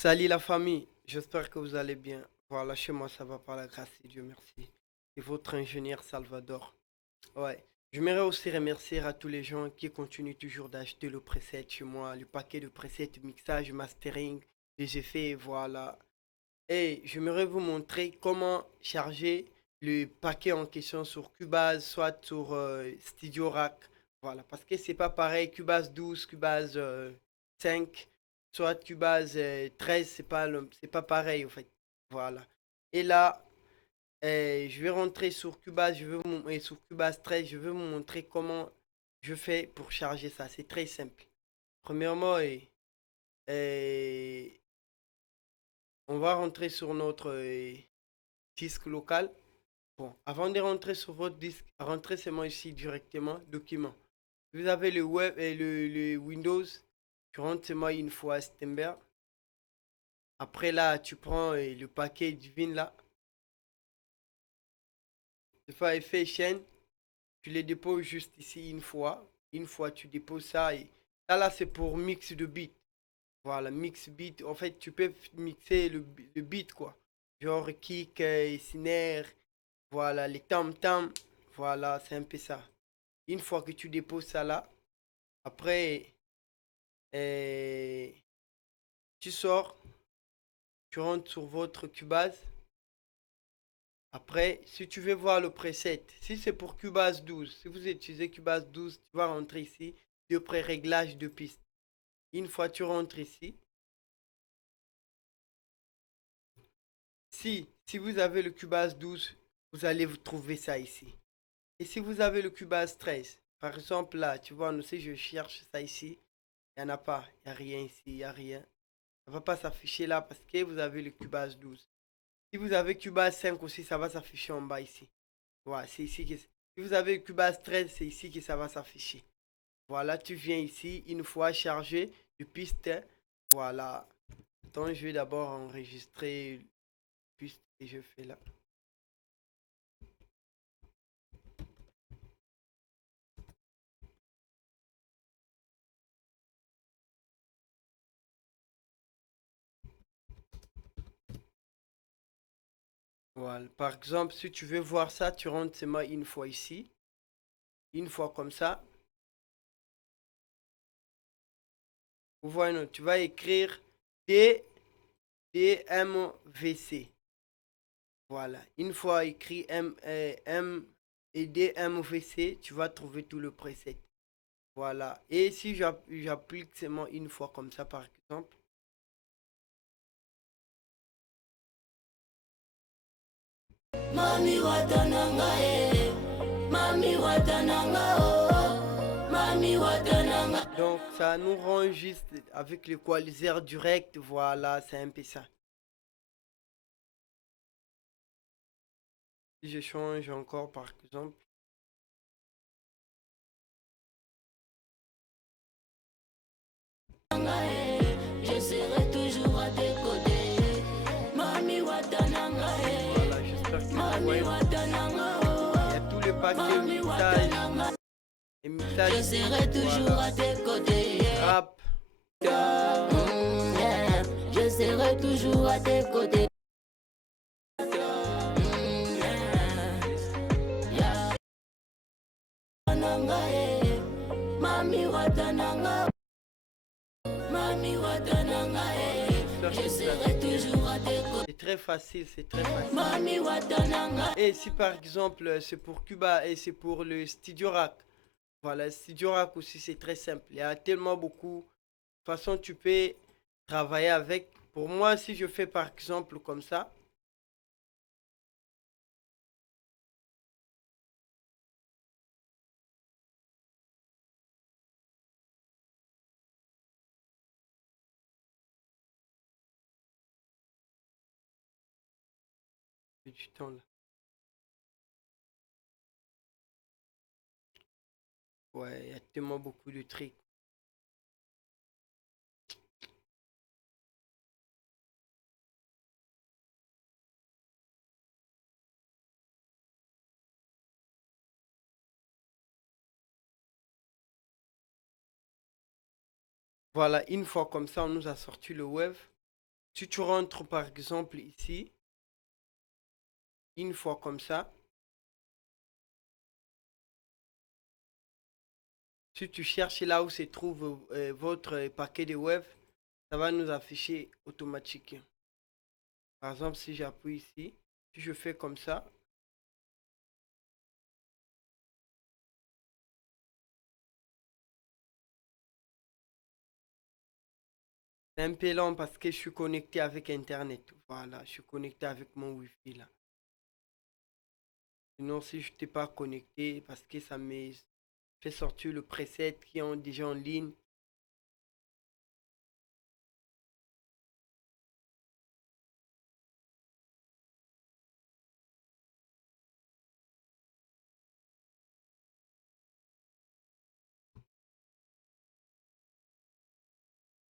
Salut la famille, j'espère que vous allez bien. Voilà, chez moi ça va par la grâce de Dieu, merci. Et votre ingénieur Salvador. Ouais, j'aimerais aussi remercier à tous les gens qui continuent toujours d'acheter le preset chez moi, le paquet de presets, mixage, mastering, les effets, voilà. Et j'aimerais vous montrer comment charger le paquet en question sur Cubase, soit sur Studio Rack. Voilà, parce que c'est pas pareil, Cubase 12, Cubase 5, soit Cubase 13, c'est pas pareil en fait. Voilà. Et là, je vais rentrer sur Cubase, et sur Cubase 13, je vais vous montrer comment je fais pour charger ça. C'est très simple. Premièrement, et on va rentrer sur notre disque local. Bon, avant de rentrer sur votre disque, rentrez seulement ici directement, document. Vous avez le web et le Windows, tu rentres seulement une fois à Stember. Après là, tu prends le paquet Divine là, tu fais effet chaîne, tu les déposes juste ici une fois. Une fois, tu déposes ça et là, c'est pour mix de beat. Voilà, mix beat. En fait, tu peux mixer le beat quoi. Genre kick, snare, voilà, les tam-tam. Voilà, c'est un peu ça. Une fois que tu déposes ça là, après, euh, tu sors, tu rentres sur votre Cubase. Après, si tu veux voir le preset, si c'est pour Cubase 12, si vous utilisez Cubase 12, tu vas rentrer ici, de pré-réglage de piste. Une fois tu rentres ici, si vous avez le Cubase 12, vous allez vous trouver ça ici. Et si vous avez le Cubase 13, par exemple là, tu vois, si je cherche ça ici, il n'y en a pas, il n'y a rien ici, il n'y a rien. Ça ne va pas s'afficher là parce que vous avez le Cubase 12. Si vous avez Cubase 5 aussi, ça va s'afficher en bas ici. Voilà, c'est ici que... Si vous avez Cubase 13, c'est ici que ça va s'afficher. Voilà, tu viens ici, une fois chargé de piste. Voilà. Donc, je vais d'abord enregistrer piste et je fais là. Voilà. Par exemple, si tu veux voir ça, tu rentres seulement une fois ici. Une fois comme ça. Vous voyez, tu vas écrire D, DMVC. Voilà. Une fois écrit M et DMVC, tu vas trouver tout le preset. Voilà. Et si j'applique seulement une fois comme ça, par exemple. Mami watananga mami watananga mami watananga. Donc ça nous rend juste avec l'équaliseur direct, voilà, c'est un peu ça. Si je change encore par exemple. Je serai toujours à tes côtés. Mami watananga. Voilà, j'espère que vous voyez. Il y a tous les paquets mixage. Et mixage. Je serai toujours voilà. À tes côtés. Rap. Yeah. Je serai toujours à tes côtés. Mami watananga. Mami watananga. Je serai toujours à tes côtés. C'est très facile, c'est très facile. Mami watananga. Et si par exemple c'est pour Cuba et c'est pour le Studio Rack. Voilà, Studio Rack aussi c'est très simple. Il y a tellement beaucoup. De toute façon, tu peux travailler avec. Pour moi, si je fais par exemple comme ça. Du temps là. Ouais, il y a tellement beaucoup de trucs. Voilà, une fois comme ça, on nous a sorti le web. Si tu rentres par exemple ici, une fois comme ça, si tu cherches là où se trouve votre paquet de web, ça va nous afficher automatiquement. Par exemple, si j'appuie ici, si je fais comme ça, c'est un peu lent parce que je suis connecté avec Internet. Voilà, je suis connecté avec mon Wi-Fi là. Sinon, si je n'étais pas connecté, parce que ça me fait sortir le preset qui est déjà en ligne.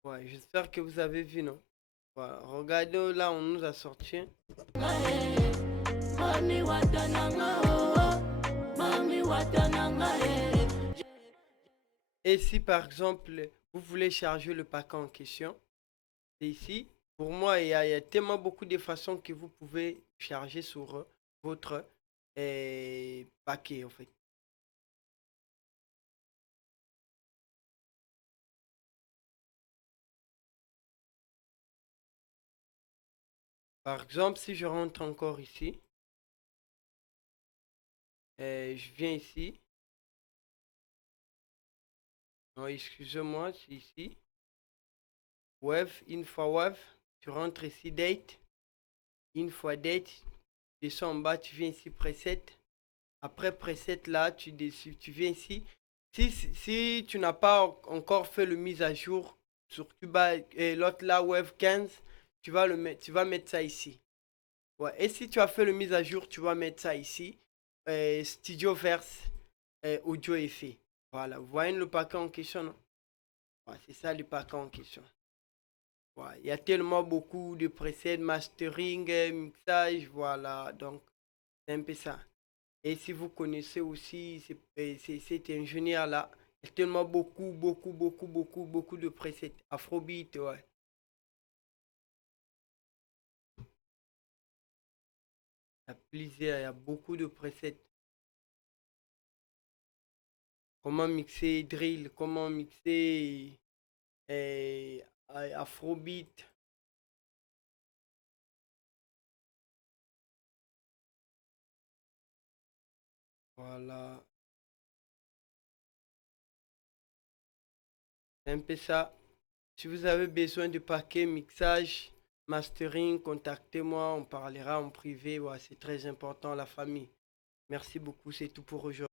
Ouais, j'espère que vous avez vu, non? Voilà, regardez là, on nous a sorti. Et si par exemple, vous voulez charger le paquet en question, c'est ici. Pour moi, il y a tellement beaucoup de façons que vous pouvez charger sur votre paquet, en fait. Par exemple, si je rentre encore ici, je viens ici. Non, excusez-moi, c'est ici. Wave, une fois wave, tu rentres ici, date. Une fois date, tu descends en bas, tu viens ici, preset. Après preset, là, tu viens ici. Si tu n'as pas encore fait le mise à jour sur Cuba et l'autre là, Wave 15, tu vas mettre ça ici. Ouais. Et si tu as fait le mise à jour, tu vas mettre ça ici. Studioverse audio effet. Voilà. Vous voyez le paquet en question, non? Ouais, c'est ça le paquet en question. Ouais, il y a tellement beaucoup de presets, mastering, mixage, voilà. Donc, c'est un peu ça. Et si vous connaissez aussi cet ingénieur-là, il y a tellement beaucoup de presets. Afrobeat, ouais. Il y a plusieurs, il y a beaucoup de presets. Comment mixer drill, comment mixer Afrobeat. Voilà. C'est un peu ça. Si vous avez besoin de paquets mixage, mastering, contactez-moi, on parlera en privé. Ouais, c'est très important, la famille. Merci beaucoup, c'est tout pour aujourd'hui.